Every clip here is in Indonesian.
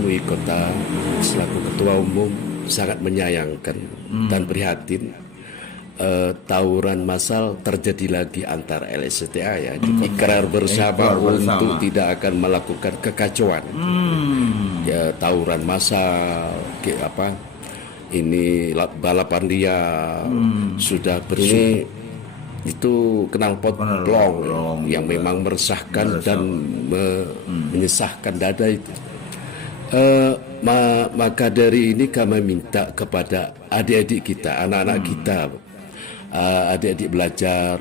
MUI Kota selaku Ketua Umum sangat menyayangkan dan prihatin tawuran massal terjadi lagi antar LSTA ya. Ikrar bersama untuk tidak akan melakukan kekacauan. Ya, tawuran massal ini balapan liar sudah bersih. Itu knalpot blong yang memang meresahkan dan menyesahkan dada itu. Maka dari ini kami minta kepada adik-adik kita, anak-anak kita, adik-adik belajar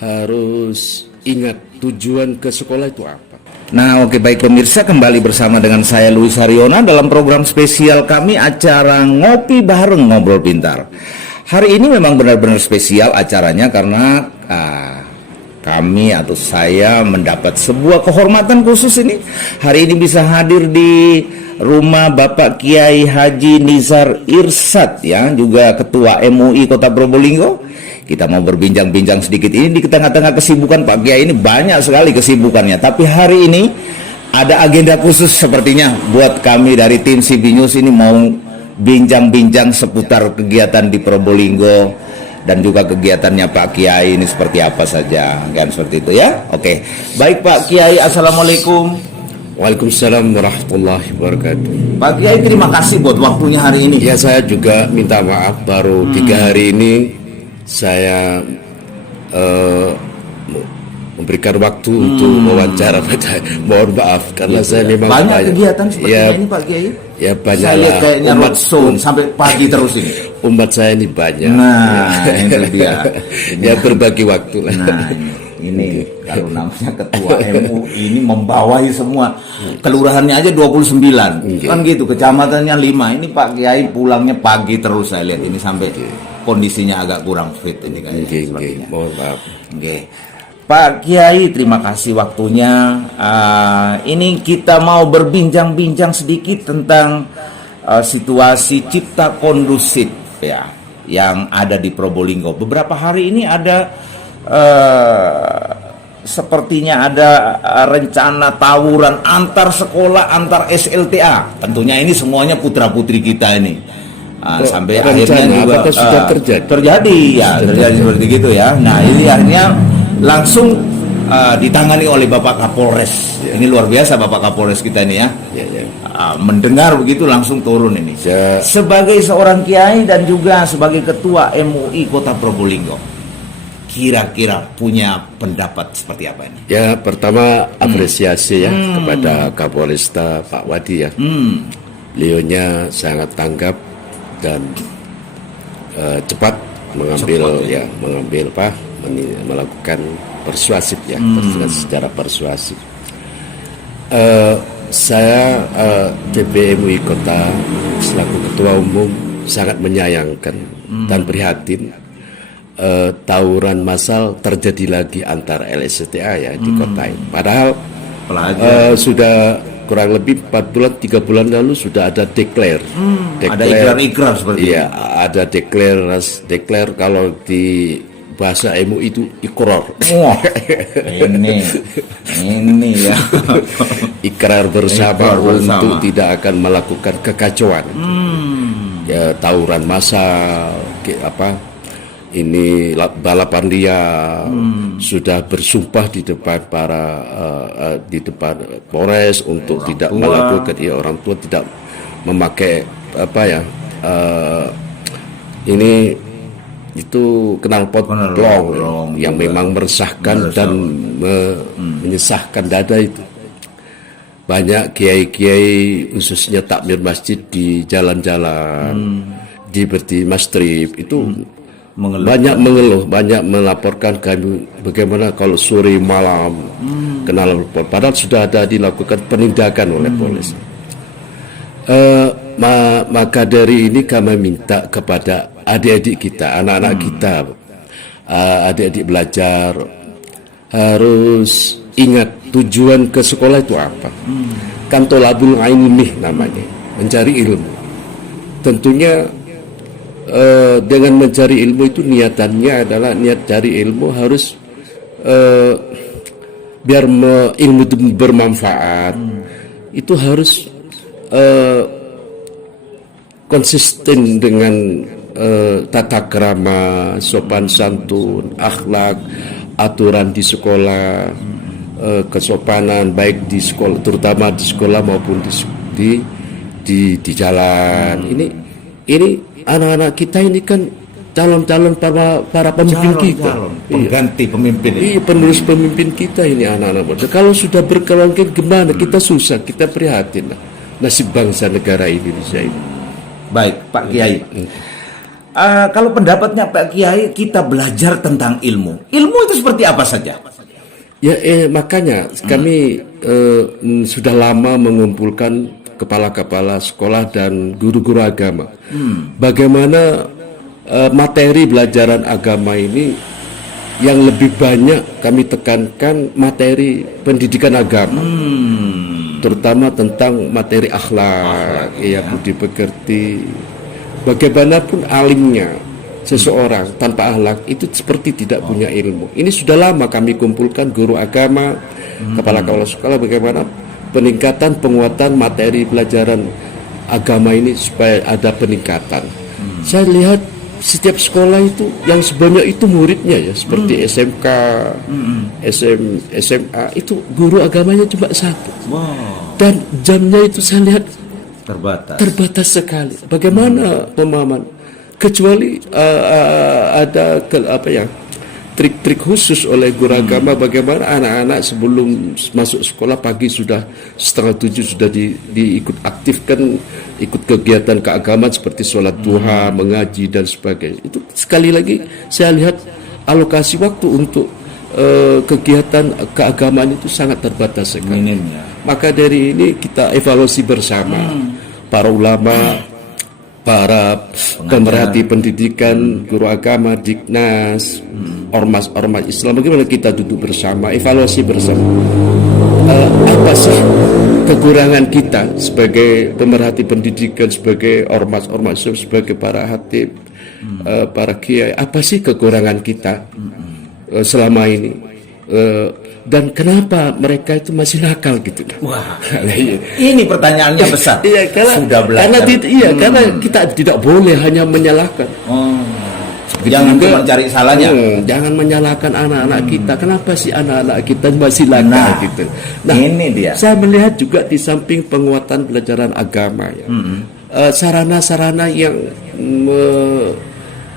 harus ingat tujuan ke sekolah itu apa. Nah, oke, baik pemirsa, kembali bersama dengan saya Luis Haryona dalam program spesial kami, acara Ngopi Bareng Ngobrol Pintar. Hari ini memang benar-benar spesial acaranya karena kami atau saya mendapat sebuah kehormatan khusus ini. Hari ini bisa hadir di rumah Bapak Kiai Haji Nizar Irsyad ya, juga Ketua MUI Kota Probolinggo. Kita mau berbincang-bincang sedikit ini di tengah-tengah kesibukan Pak Kiai ini, banyak sekali kesibukannya. Tapi hari ini ada agenda khusus sepertinya buat kami dari tim CB News ini, mau bincang-bincang seputar kegiatan di Probolinggo dan juga kegiatannya Pak Kiai ini seperti apa saja, kan seperti itu ya. Oke, baik Pak Kiai, assalamualaikum. Waalaikumsalam warahmatullahi wabarakatuh. Pak Kiai, terima kasih buat waktunya hari ini. Ya, saya juga minta maaf baru 3 hari ini saya memberikan waktu untuk wawancara. Mohon maaf karena saya memang banyak kegiatan seperti ini Pak Kiai. Ya, banyak. Saya lihat kayaknya roadshow sampai pagi terus ini. Umat saya ini banyak. Nah, ini dia. Ya, berbagi waktu lah. Nah, ini kalau namanya Ketua MUI ini membawahi semua. Kelurahannya aja 29. Kan gitu, kecamatannya 5. Ini Pak Kiai pulangnya pagi terus, saya lihat ini sampai kondisinya agak kurang fit ini kayaknya. Mohon maaf. Pak Kiai, terima kasih waktunya. Ini kita mau berbincang-bincang sedikit tentang situasi cipta kondusif ya yang ada di Probolinggo. Beberapa hari ini ada sepertinya ada rencana tawuran antar sekolah, antar SLTA. Tentunya ini semuanya putra-putri kita ini. Sampai akhirnya juga sudah terjadi seperti gitu ya. Nah, ini akhirnya langsung ditangani oleh Bapak Kapolres. Ini luar biasa Bapak Kapolres kita ini ya. Mendengar begitu langsung turun ini. Sebagai seorang kiai dan juga sebagai Ketua MUI Kota Probolinggo, kira-kira punya pendapat seperti apa ini? Ya, pertama apresiasi ya kepada Kapolresta Pak Wadi ya. Beliaunya sangat tanggap dan cepat melakukan persuasif ya, secara persuasif. Saya MUI Kota selaku Ketua Umum sangat menyayangkan dan prihatin tawuran massal terjadi lagi antar LSTA ya di kota ini. Padahal sudah kurang lebih 4 bulan 3 bulan lalu sudah ada declare. Ada ikrar seperti iya, ada declare kalau di bahasa MUI itu ikrar. Wah, ini ya. Ikrar bersama untuk tidak akan melakukan kekacauan. Ya, tawuran massal ini balapan liar sudah bersumpah di depan di depan Polres untuk tidak melakukan, ya, orang tua tidak memakai ini itu knalpot blong yang memang meresahkan dan menyesahkan dada itu. Banyak kiai-kiai khususnya takmir masjid di jalan-jalan di masjid itu banyak mengeluh, banyak melaporkan kami bagaimana kalau sore malam kenal, padahal sudah ada dilakukan penindakan oleh polisi. Maka dari ini kami minta kepada adik-adik kita, anak-anak kita, adik-adik belajar harus ingat tujuan ke sekolah itu apa. Kan tolabul ilmi namanya, mencari ilmu. Tentunya dengan mencari ilmu itu niatannya adalah niat cari ilmu harus biar ilmu itu bermanfaat. Itu harus konsisten dengan tata krama, sopan santun, akhlak, aturan di sekolah, kesopanan baik di sekolah, terutama di sekolah maupun di jalan. Ini anak-anak kita ini kan calon-calon para pemimpin kita, pengganti pemimpin. Iya, penerus pemimpin kita ini anak-anak muda. Kalau sudah berkelangkaan gimana? Kita susah, kita prihatin nasib bangsa negara Indonesia ini. Baik, Pak Kiai. Kalau pendapatnya Pak Kiai, kita belajar tentang ilmu. Ilmu itu seperti apa saja? Ya, makanya kami sudah lama mengumpulkan kepala-kepala sekolah dan guru-guru agama. Bagaimana materi belajaran agama ini yang lebih banyak kami tekankan materi pendidikan agama, terutama tentang materi akhlak, ya, budi pekerti. Bagaimanapun alimnya seseorang tanpa akhlak itu seperti tidak punya ilmu. Ini sudah lama kami kumpulkan guru agama, kepala-kepala sekolah, bagaimana peningkatan penguatan materi pelajaran agama ini supaya ada peningkatan. Saya lihat setiap sekolah itu yang sebanyak itu muridnya ya, seperti SMK, SMA itu guru agamanya cuma satu. Dan jamnya itu saya lihat terbatas sekali. Bagaimana pemahaman? Kecuali ada trik-trik khusus oleh guru agama, bagaimana anak-anak sebelum masuk sekolah pagi sudah 6:30 sudah diikut aktifkan, ikut kegiatan keagamaan seperti sholat duha, mengaji dan sebagainya. Itu sekali lagi saya lihat alokasi waktu untuk kegiatan keagamaan itu sangat terbatas sekali. Maka dari ini kita evaluasi bersama para ulama, para pemerhati pendidikan, guru agama, Diknas, ormas-ormas Islam, bagaimana kita duduk bersama, evaluasi bersama. Apa sih kekurangan kita sebagai pemerhati pendidikan, sebagai ormas-ormas Islam, sebagai para hatib, para kiai, apa sih kekurangan kita selama ini? Dan kenapa mereka itu masih nakal gitu? Wah, ini pertanyaannya besar. Iya, sudah belajar. Karena kita tidak boleh hanya menyalahkan. Jangan cuma cari salahnya. Jangan menyalahkan anak-anak kita. Kenapa sih anak-anak kita masih nakal gitu? Nah, ini dia. Saya melihat juga di samping penguatan pelajaran agama ya, sarana-sarana yang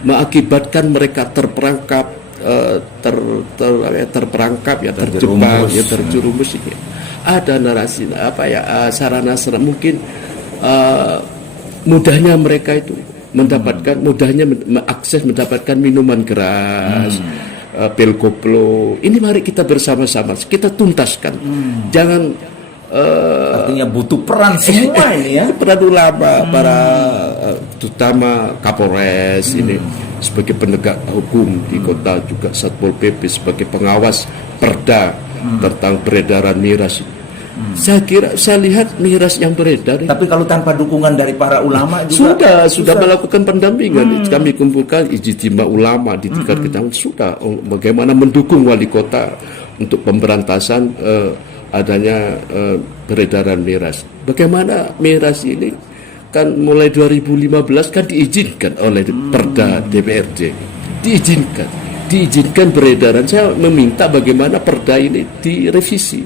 mengakibatkan mereka terperangkap, terperangkap ya, terjebak ya, terjerumus ini. Ada narasi sarana-sarana mungkin mudahnya mereka itu mendapatkan minuman keras, pil koplo. Ini mari kita bersama-sama kita tuntaskan. Jangan artinya butuh peran semua ini ya. Peran ulama, para terutama Kapolres ini sebagai penegak hukum di kota, juga Satpol PP sebagai pengawas perda tentang peredaran miras. Saya lihat miras yang beredar. Tapi kalau tanpa dukungan dari para ulama juga sudah melakukan pendampingan. Kami kumpulkan ijtima ulama di tingkat kecamatan, sudah bagaimana mendukung wali kota untuk pemberantasan adanya peredaran miras. Bagaimana miras ini kan mulai 2015 kan diizinkan oleh perda DPRD, diizinkan peredaran. Saya meminta bagaimana perda ini direvisi.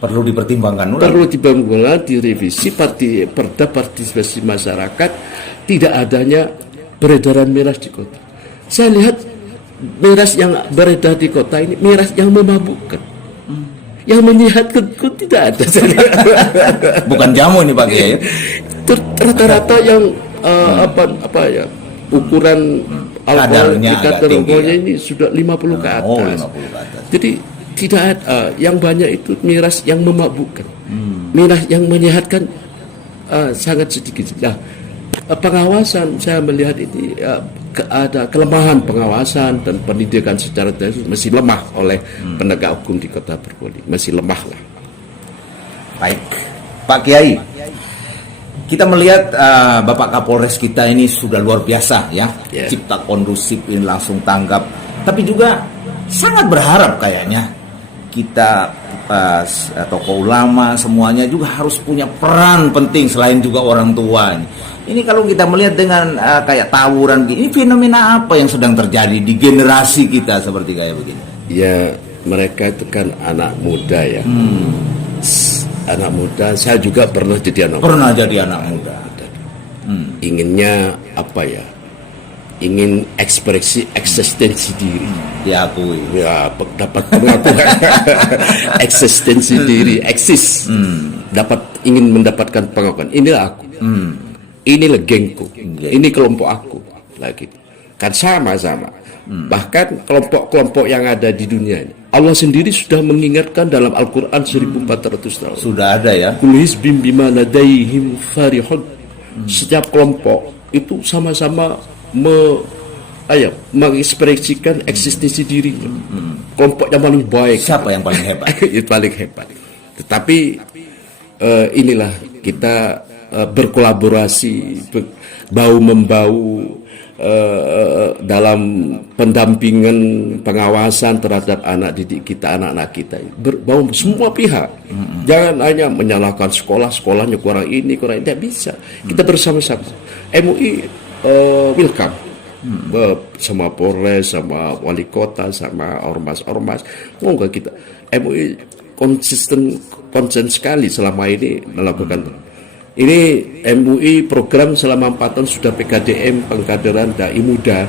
Perlu dipertimbangkan ulang. Perlu dibangun, direvisi perda partisipasi masyarakat, tidak adanya peredaran miras di kota. Saya lihat miras yang beredar di kota ini miras yang memabukkan, yang menyehatkan tidak ada. Bukan jamu ini Pak Kiai. Rata-rata yang ukuran alkoholnya ini sudah 50 ke atas. Jadi tidak ada, yang banyak itu miras yang memabukkan, miras yang menyehatkan sangat sedikit. Nah, pengawasan saya melihat ini ada kelemahan pengawasan dan pendidikan secara masih lemah oleh penegak hukum di Kota Probolinggo, masih lemah lah. Baik, Pak Kiai, kita melihat Bapak Kapolres kita ini sudah luar biasa ya, cipta kondusif ini langsung tanggap, tapi juga sangat berharap kayaknya kita tokoh ulama semuanya juga harus punya peran penting selain juga orang tua. Ini kalau kita melihat dengan kayak tawuran ini fenomena apa yang sedang terjadi di generasi kita seperti kayak begini? Ya, mereka itu kan anak muda ya. Anak muda, saya juga pernah jadi anak muda. Pernah jadi anak muda. Inginnya apa ya? Ingin ekspresi eksistensi diri. Diakui. Ya, dapat pengakuan eksistensi diri, eksis. Ingin mendapatkan pengakuan. Inilah aku. Inilah gengku. Ini kelompok aku. Lagi. Kan sama-sama. Bahkan kelompok-kelompok yang ada di dunia ini, Allah sendiri sudah mengingatkan dalam Al-Quran 1400 tahun. Sudah ada ya. Kul hizbim bima ladaihim farihun. Setiap kelompok itu sama-sama mengekspresikan eksistensi dirinya. Kelompok yang paling baik. Siapa yang paling hebat? Itu paling hebat. Tetapi inilah kita berkolaborasi, bau membau dalam pendampingan pengawasan terhadap anak didik kita, anak-anak kita, berbau semua pihak. Jangan hanya menyalahkan sekolahnya kurang ini, tidak bisa. Kita bersama-sama. MUI welcome sama Polres, sama wali kota, sama ormas-ormas. Moga kita MUI konsen sekali selama ini melakukan. Ini MUI program selama 4 tahun sudah PKDM pengkaderan dai muda.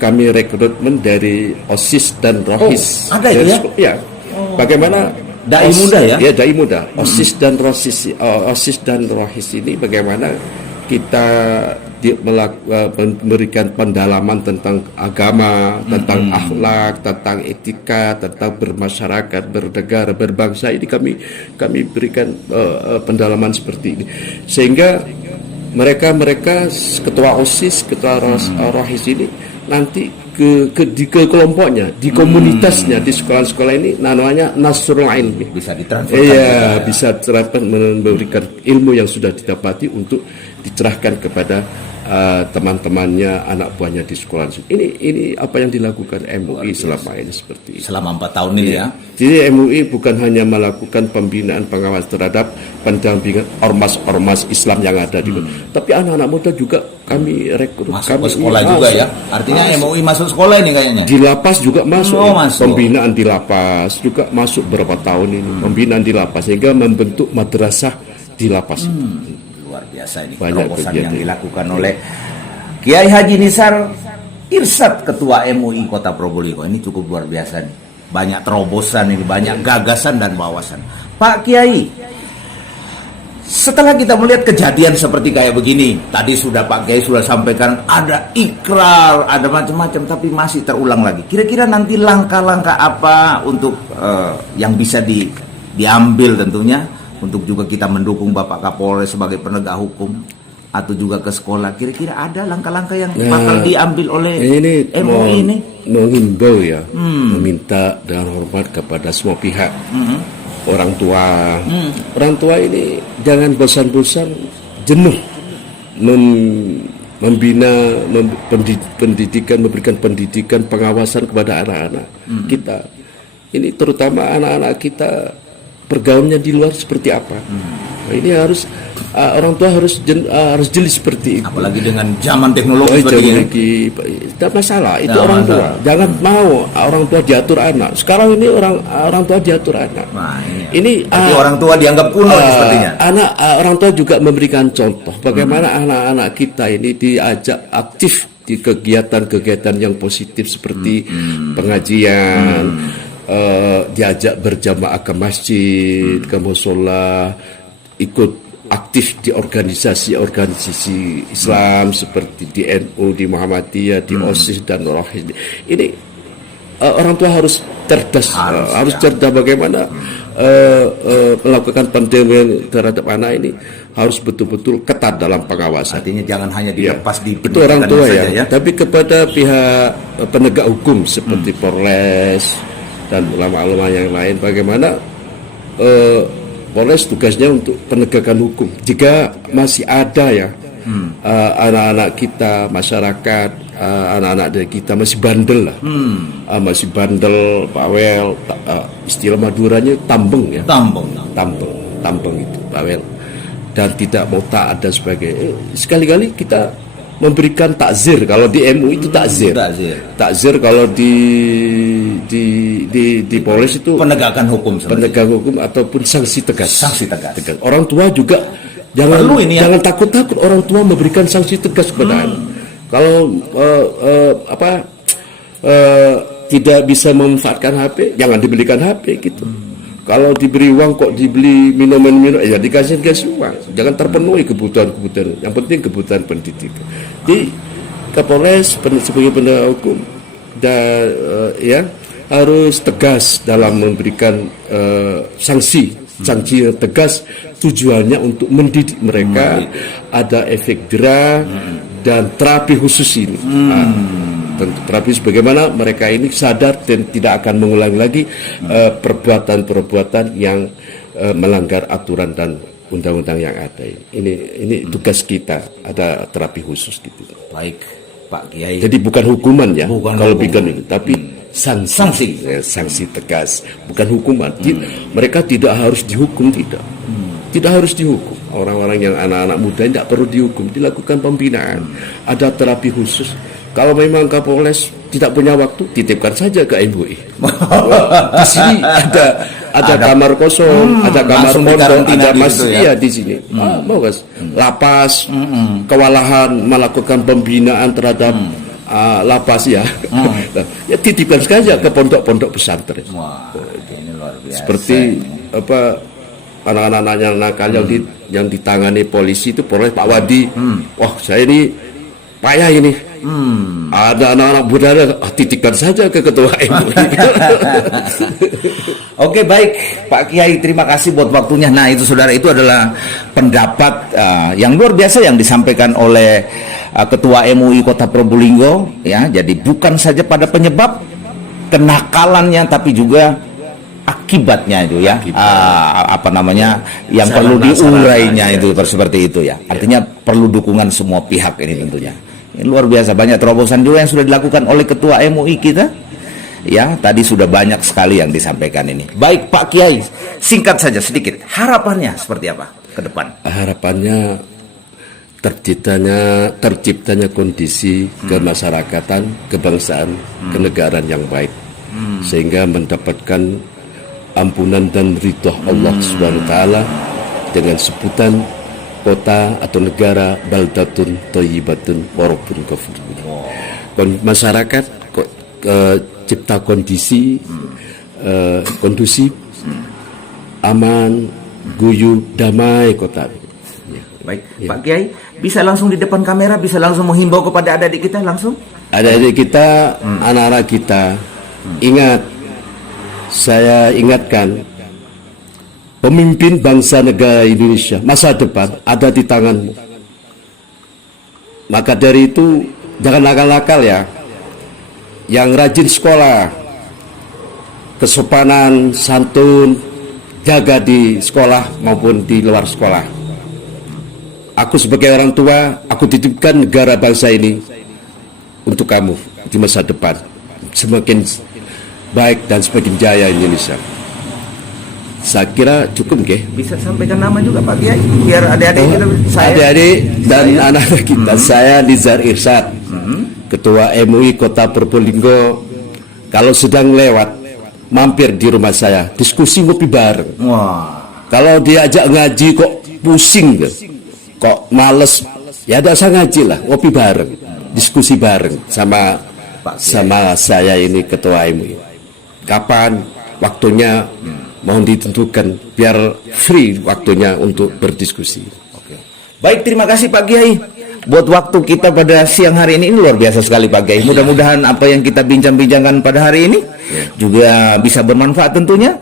Kami rekrutmen dari OSIS dan ROHIS. Ada itu ya? Ya. Bagaimana dai muda ya? Ya, dai muda. OSIS dan ROHIS ini bagaimana kita memberikan pendalaman tentang agama, tentang akhlak, tentang etika, tentang bermasyarakat, bernegara, berbangsa. Ini kami berikan pendalaman seperti ini, sehingga mereka ketua OSIS, ketua ROHIS ini nanti di kelompoknya, di komunitasnya, di sekolah-sekolah ini namanya Nasrul Ilmi. Bisa ditransferkan. Iya, bisa terapkan, memberikan ilmu yang sudah didapati untuk dicerahkan kepada teman-temannya, anak buahnya di sekolah. Ini apa yang dilakukan MUI selama ini seperti ini. Selama 4 tahun ini ya. Jadi MUI bukan hanya melakukan pembinaan pengawas terhadap pendampingan ormas-ormas Islam yang ada di tapi anak-anak muda juga kami rekrut. Masuk ke sekolah juga ya. Artinya MUI masuk sekolah ini kayaknya. Di lapas juga masuk. Masuk. Pembinaan di lapas juga masuk berapa tahun ini. Pembinaan di lapas sehingga membentuk madrasah di lapas. Luar biasa ini Banyak terobosan kegiatan yang dilakukan oleh Kiai Haji Nizar Irsyad, Ketua MUI Kota Probolinggo. Ini cukup luar biasa nih. Banyak terobosan ini, banyak gagasan dan wawasan. Pak Kiai, setelah kita melihat kejadian seperti kayak begini, tadi sudah Pak Kiai sudah sampaikan ada ikrar, ada macam-macam, tapi masih terulang lagi. Kira-kira nanti langkah-langkah apa untuk yang bisa diambil tentunya untuk juga kita mendukung Bapak Kapolres sebagai penegak hukum atau juga ke sekolah. Kira-kira ada langkah-langkah yang bakal diambil oleh MUI ini? Menghimbau ya, meminta dengan hormat kepada semua pihak. Orang tua ini jangan bosan-bosan, jenuh membina pendidikan, memberikan pendidikan, pengawasan kepada anak-anak kita. Ini terutama anak-anak kita pergaulannya di luar seperti apa. Ini harus orang tua harus jeli seperti itu. Apalagi dengan zaman teknologi seperti ini. Tidak masalah, itu orang tua. Jangan mau orang tua diatur anak. Sekarang ini orang tua diatur anak. Nah, ini orang tua dianggap kuno sepertinya. Orang tua juga memberikan contoh bagaimana anak-anak kita ini diajak aktif di kegiatan-kegiatan yang positif seperti pengajian. Diajak berjamaah ke masjid, ke musola, ikut aktif di organisasi Islam seperti di NU, di Muhammadiyah, di OSIS dan ROHIS. Ini orang tua harus cerdas, harus cerdas bagaimana melakukan pendampingan terhadap anak ini, harus betul-betul ketat dalam pengawasan. Artinya jangan hanya dilepas di itu orang tua ya, tapi kepada pihak penegak hukum seperti Polres dan ulama-ulama yang lain, bagaimana Polres tugasnya untuk penegakan hukum. Jika masih ada ya anak-anak kita, masyarakat anak-anak dari kita masih bandel lah, masih bandel, bawel, istilah Maduranya tambeng ya, tambeng itu bawel, dan tidak mau taat dan sebagainya. Sekali-kali kita memberikan takzir. Kalau di MUI itu takzir kalau di Polres itu penegakan hukum ataupun sanksi tegas. Tegas. Orang tua juga jangan takut-takut orang tua memberikan sanksi tegas kepada anak. Kalau tidak bisa memanfaatkan HP, jangan dibelikan HP gitu. Kalau diberi uang kok dibeli minuman, ya dikasih uang. Jangan terpenuhi kebutuhan. Yang penting kebutuhan pendidikan. Di Kapolres sebagai penegak hukum dan harus tegas dalam memberikan sanksi yang tegas, tujuannya untuk mendidik mereka, ada efek jerah dan terapi khusus ini. Terapi bagaimana mereka ini sadar dan tidak akan mengulangi lagi perbuatan-perbuatan yang melanggar aturan dan undang-undang yang ada. Ini tugas kita, ada terapi khusus gitu. Baik, Pak Kiai. Jadi bukan hukuman ya, kalau bikin itu, tapi sanksi tegas, bukan hukuman. Mereka tidak harus dihukum, tidak harus dihukum. Orang-orang yang anak-anak muda tidak perlu dihukum, dilakukan pembinaan, ada terapi khusus. Kalau memang Kapolres tidak punya waktu, titipkan saja ke MUI. Di sini ada kamar kosong, ada kamar pondok, ada masjid di sini. Mau guys, lapas, kewalahan melakukan pembinaan terhadap lapas ya. Ya titipkan saja ke pondok-pondok pesantren. Wah, ini luar biasa. Seperti anak-anak nakal yang ditangani polisi itu, Polres Pak Wadi. Wah, saya ini payah ini. Ada anak-anak muda, titipkan saja ke ketua MUI. Oke, baik Pak Kiai, terima kasih buat waktunya. Nah itu saudara, itu adalah pendapat yang luar biasa yang disampaikan oleh Ketua MUI Kota Probolinggo ya. Jadi bukan saja pada penyebab kenakalannya, tapi juga akibatnya itu ya, yang perlu diurainya itu seperti itu ya. Artinya perlu dukungan semua pihak ini tentunya. Ini luar biasa, banyak terobosan juga yang sudah dilakukan oleh Ketua MUI kita. Ya, tadi sudah banyak sekali yang disampaikan ini. Baik Pak Kiai, singkat saja sedikit, harapannya seperti apa ke depan? Harapannya terciptanya kondisi kemasyarakatan, kebangsaan, kenegaraan yang baik, sehingga mendapatkan ampunan dan ridho Allah Subhanahu wa taala dengan sebutan kota atau negara baldatun thayyibatun wa rabbun ghafur. Masyarakat cipta kondisi kondusif, aman, guyup, damai kota. Baik, Pak Kiai, bisa langsung di depan kamera, bisa langsung menghimbau kepada adik-adik kita langsung? Adik-adik kita, anak-anak kita, ingat, saya ingatkan, pemimpin bangsa negara Indonesia masa depan ada di tanganmu. Maka dari itu jangan nakal-nakal ya. Yang rajin sekolah, kesopanan, santun, jaga di sekolah maupun di luar sekolah. Aku sebagai orang tua, aku titipkan negara bangsa ini untuk kamu di masa depan. Semakin baik dan semakin jaya Indonesia. Saya kira cukup, Bisa sampaikan nama juga Pak Kiai, biar adik-adik kita. Adik-adik dan anak-anak kita. Saya Nizar Irsyad, Ketua MUI Kota Probolinggo. Kalau sedang lewat, mampir di rumah saya, diskusi ngopi bareng. Wah. Kalau diajak ngaji kok pusing, kok males, ya tidak usah ngaji lah, ngopi bareng, diskusi bareng sama saya ini Ketua MUI. Kapan waktunya? Mohon ditentukan biar free waktunya untuk berdiskusi. Oke. Baik, terima kasih Pak Kiai buat waktu kita pada siang hari ini luar biasa sekali Pak Kiai. Mudah-mudahan apa yang kita bincang-bincangkan pada hari ini juga bisa bermanfaat tentunya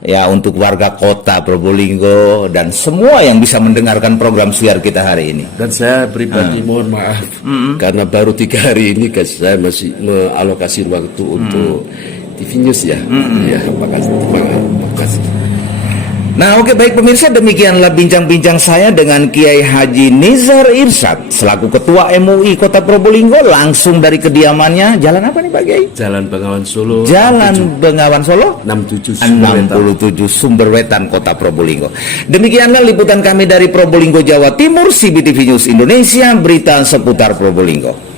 ya untuk warga Kota Probolinggo dan semua yang bisa mendengarkan program siar kita hari ini. Dan saya pribadi mohon maaf karena baru 3 hari ini saya masih mengalokasi waktu untuk TV News ya. Ya, terima kasih. Nah, oke, baik pemirsa, demikianlah bincang-bincang saya dengan Kiai Haji Nizar Irsyad selaku Ketua MUI Kota Probolinggo, langsung dari kediamannya. Jalan apa nih Pak Kiai? Jalan Bengawan Solo. Jalan Bengawan Solo 67 Sumberwetan. 67 Sumberwetan Kota Probolinggo. Demikianlah liputan kami dari Probolinggo, Jawa Timur, CBTV News Indonesia, berita seputar Probolinggo.